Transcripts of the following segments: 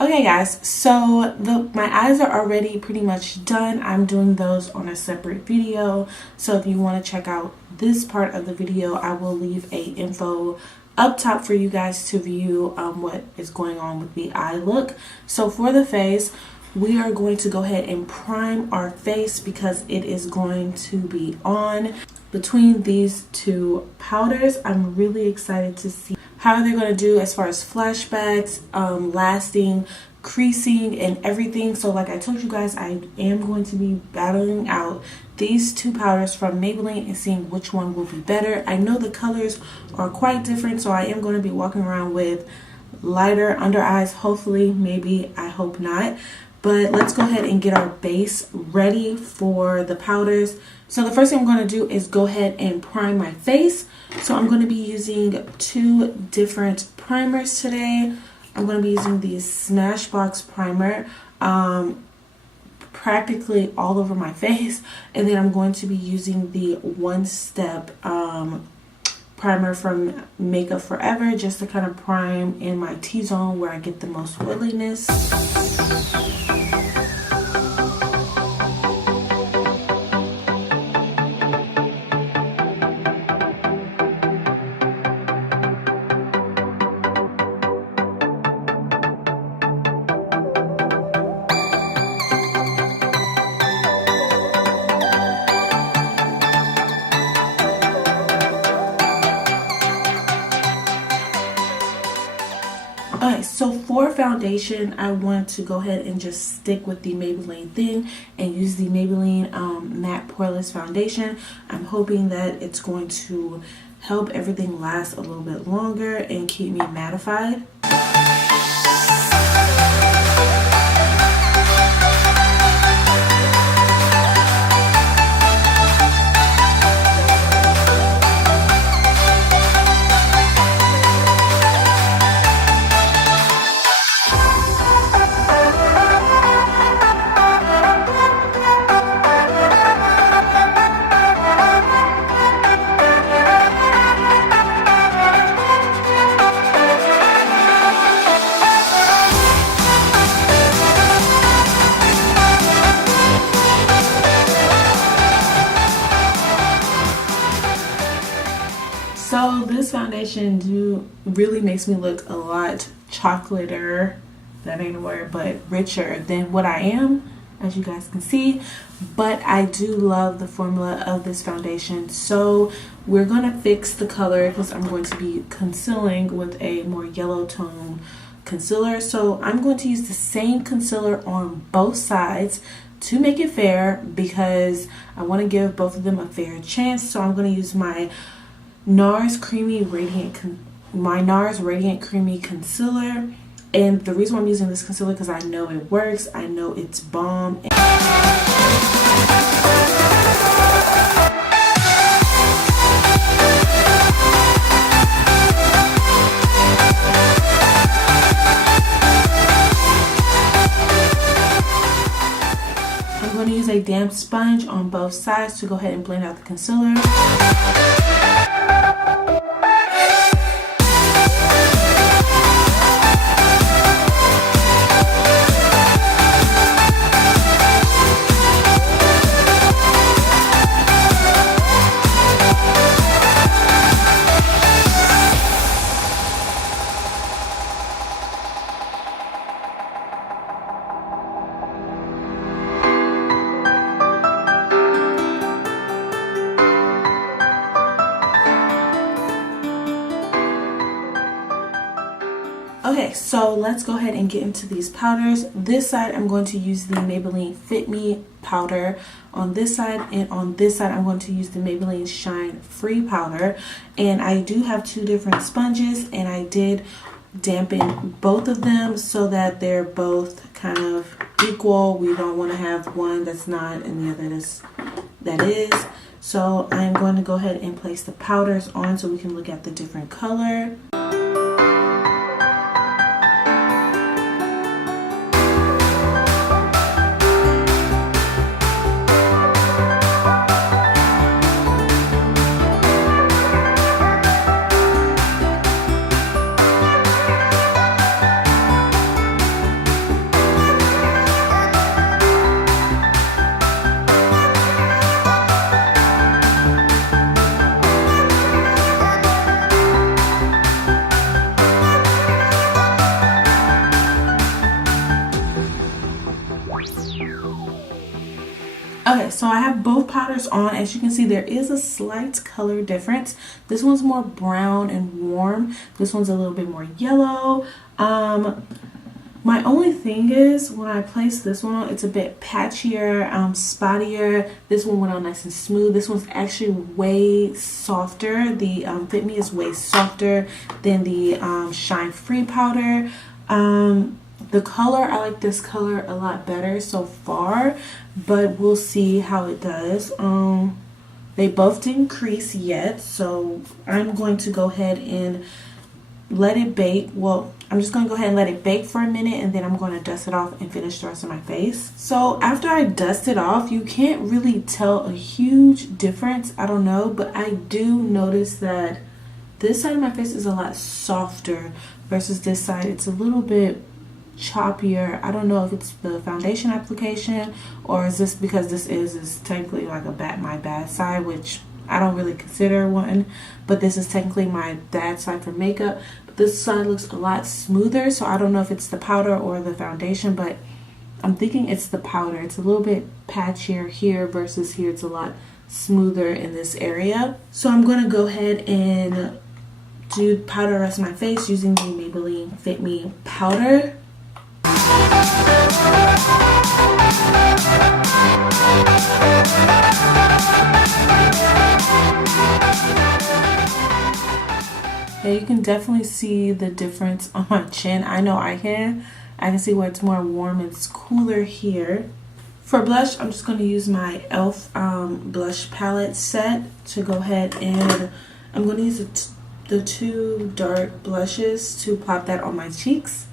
Okay guys, so my eyes are already pretty much done. I'm doing those on a separate video. So if you want to check out this part of the video, I will leave a info up top for you guys to view what is going on with the eye look. So for the face, we are going to go ahead and prime our face because it is going to be on. Between these two powders, I'm really excited to see how they're going to do as far as flashbacks, lasting, creasing, and everything. So like I told you guys, I am going to be battling out these two powders from Maybelline and seeing which one will be better. I know the colors are quite different, so I am going to be walking around with lighter under eyes, hopefully, maybe, I hope not. But let's go ahead and get our base ready for the powders. So the first thing I'm going to do is go ahead and prime my face. So I'm going to be using two different primers today. I'm going to be using the Smashbox primer practically all over my face. And then I'm going to be using the One Step primer from Makeup Forever just to kind of prime in my T-zone where I get the most oiliness. Alright, so for foundation, I want to go ahead and just stick with the Maybelline thing and use the Maybelline Matte Poreless Foundation. I'm hoping that it's going to help everything last a little bit longer and keep me mattified. So this foundation really makes me look a lot chocolatier, that ain't a word, but richer than what I am, as you guys can see. But I do love the formula of this foundation. So we're going to fix the color because I'm going to be concealing with a more yellow tone concealer. So I'm going to use the same concealer on both sides to make it fair because I want to give both of them a fair chance. So I'm going to use my NARS Radiant Creamy Concealer. And the reason why I'm using this concealer because I know it works. I know it's bomb. I'm going to use a damp sponge on both sides to go ahead and blend out the concealer. Okay, so let's go ahead and get into these powders. This side, I'm going to use the Maybelline Fit Me powder on this side, and on this side, I'm going to use the Maybelline Shine Free powder. And I do have two different sponges, and I did dampen both of them so that they're both kind of equal. We don't want to have one that's not and the other that is. So I'm going to go ahead and place the powders on so we can look at the different color. so I have both powders on. As you can see, there is a slight color difference. This one's more brown and warm. This one's a little bit more yellow. My only thing is when I place this one on, it's a bit patchier, spottier. This one went on nice and smooth. This one's actually way softer. The Fit Me is way softer than the Shine Free powder. The color, I like this color a lot better so far, but we'll see how it does. They both didn't crease yet, so I'm going to go ahead and let it bake. Well, I'm just going to go ahead and let it bake for a minute, and then I'm going to dust it off and finish the rest of my face. So after I dust it off, you can't really tell a huge difference. I don't know, but I do notice that this side of my face is a lot softer versus this side. It's a little bit choppier. I don't know if it's the foundation application or is this because this is technically like my bad side, which I don't really consider one, but this is technically my bad side for makeup. But this side looks a lot smoother, so I don't know if it's the powder or the foundation, but I'm thinking it's the powder. It's a little bit patchier here versus here. It's a lot smoother in this area. So I'm going to go ahead and do powder the rest of my face using the Maybelline Fit Me powder. Yeah, you can definitely see the difference on my chin. I know I can. I can see where it's more warm. It's cooler here. For blush, I'm just going to use my e.l.f. Blush palette set to go ahead and I'm going to use the two dark blushes to pop that on my cheeks.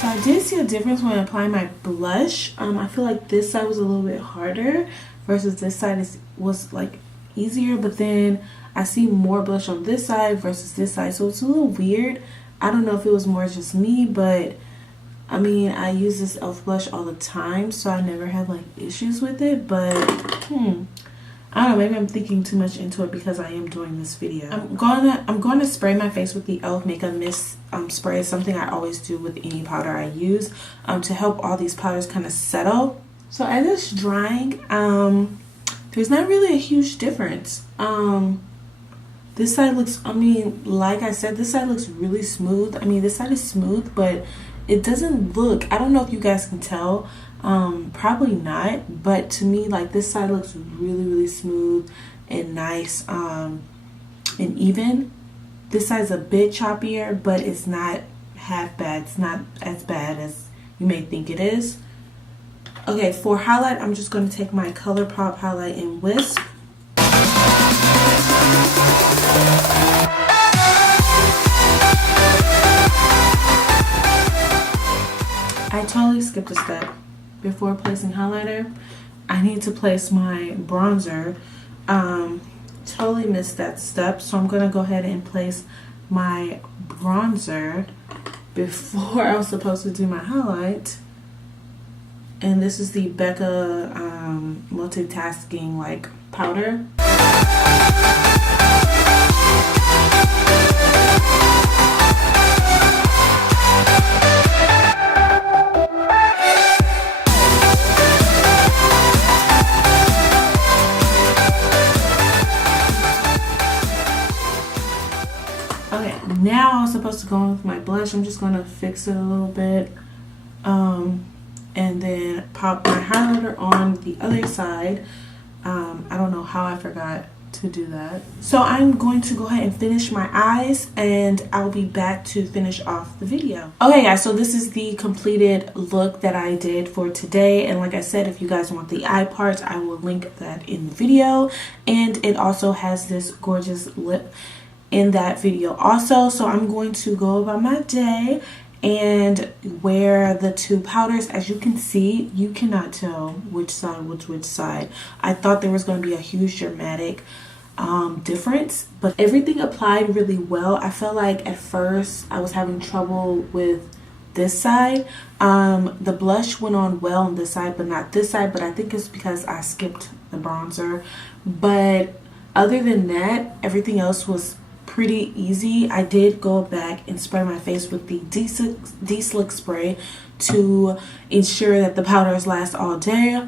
So I did see a difference when applying my blush. I feel like this side was a little bit harder versus this side was like easier, but then I see more blush on this side versus this side, so it's a little weird. I don't know if it was more just me, but I mean, I use this e.l.f. blush all the time, so I never had like issues with it, but I don't know, maybe I'm thinking too much into it because I am doing this video. I'm going to spray my face with the e.l.f. Makeup Mist spray. It's something I always do with any powder I use to help all these powders kind of settle. So as it's drying, there's not really a huge difference. This side looks, I mean, like I said, this side looks really smooth. I mean, this side is smooth, but it doesn't look, I don't know if you guys can tell, probably not, but to me, like, this side looks really, really smooth and nice and even. This side's a bit choppier, but it's not half bad. It's not as bad as you may think it is. Okay, for highlight, I'm just going to take my ColourPop highlight in Wisp. I totally skipped a step. Before placing highlighter, I need to place my bronzer. Totally missed that step, so I'm going to go ahead and place my bronzer before I was supposed to do my highlight. And this is the Becca multitasking like powder. Okay, now I'm supposed to go in with my blush. I'm just going to fix it a little bit. And then pop my highlighter on the other side. I don't know how I forgot to do that. So I'm going to go ahead and finish my eyes and I'll be back to finish off the video. Okay guys, so this is the completed look that I did for today. And like I said, if you guys want the eye parts, I will link that in the video. And it also has this gorgeous lip in that video also. So I'm going to go about my day and wear the two powders. As you can see, you cannot tell which side which side. I thought there was going to be a huge dramatic difference, but everything applied really well. I felt like at first I was having trouble with this side. The blush went on well on this side but not this side, but I think it's because I skipped the bronzer. But other than that, everything else was pretty easy. I did go back and spray my face with the de-slick spray to ensure that the powders last all day.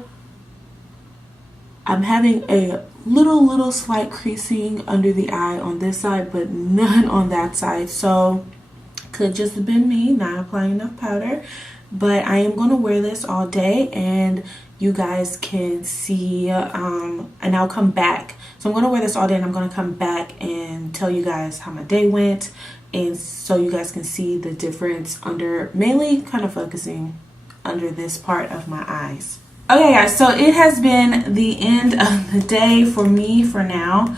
I'm having a little slight creasing under the eye on this side, but none on that side. So could just have been me not applying enough powder. But I am going to wear this all day and you guys can see, and I'll come back. So I'm going to wear this all day and I'm going to come back and tell you guys how my day went, and so you guys can see the difference under, mainly kind of focusing under this part of my eyes. Okay guys, so it has been the end of the day for me for now.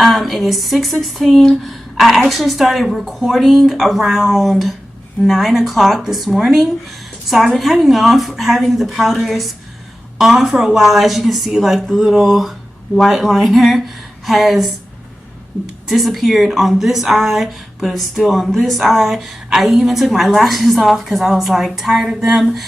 It is 6:16. I actually started recording around 9 o'clock this morning. So I've been having the powders on for a while. As you can see, like the little white liner has disappeared on this eye, but it's still on this eye. I even took my lashes off because I was like tired of them.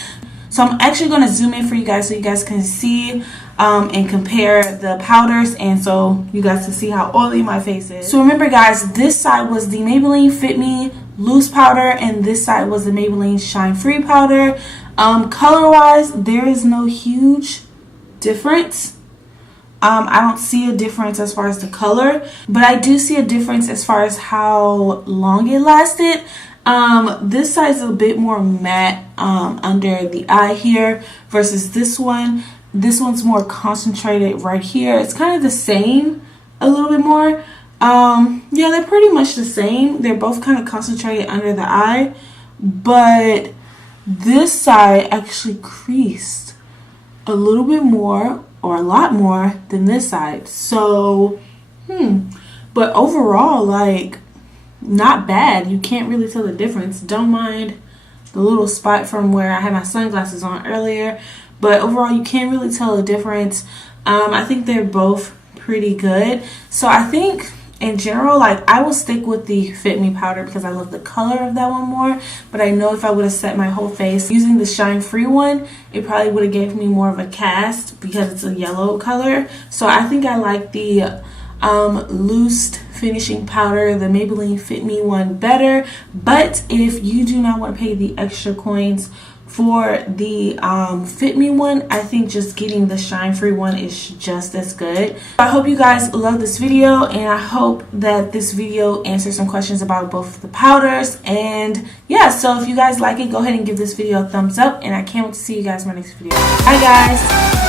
So I'm actually going to zoom in for you guys so you guys can see and compare the powders, and so you guys can see how oily my face is. So remember guys, this side was the Maybelline Fit Me loose powder and this side was the Maybelline Shine Free powder. Color wise, there is no huge difference. I don't see a difference as far as the color, but I do see a difference as far as how long it lasted. This side's a bit more matte under the eye here versus this one. This one's more concentrated right here. It's kind of the same, a little bit more. Yeah, they're pretty much the same. They're both kind of concentrated under the eye, but this side actually creased a little bit more or a lot more than this side. So, but overall, like, not bad. You can't really tell the difference. Don't mind the little spot from where I had my sunglasses on earlier, but overall you can't really tell the difference. I think they're both pretty good. So I think in general, like, I will stick with the Fit Me powder because I love the color of that one more. But I know if I would have set my whole face using the Shine Free one, it probably would have gave me more of a cast because it's a yellow color. So I think I like the loose finishing powder, the Maybelline Fit Me one, better. But if you do not want to pay the extra coins for the Fit Me one, I think just getting the Shine Free one is just as good. I hope you guys love this video, and I hope that this video answers some questions about both of the powders. And yeah, so if you guys like it, go ahead and give this video a thumbs up, and I can't wait to see you guys in my next video. Bye guys.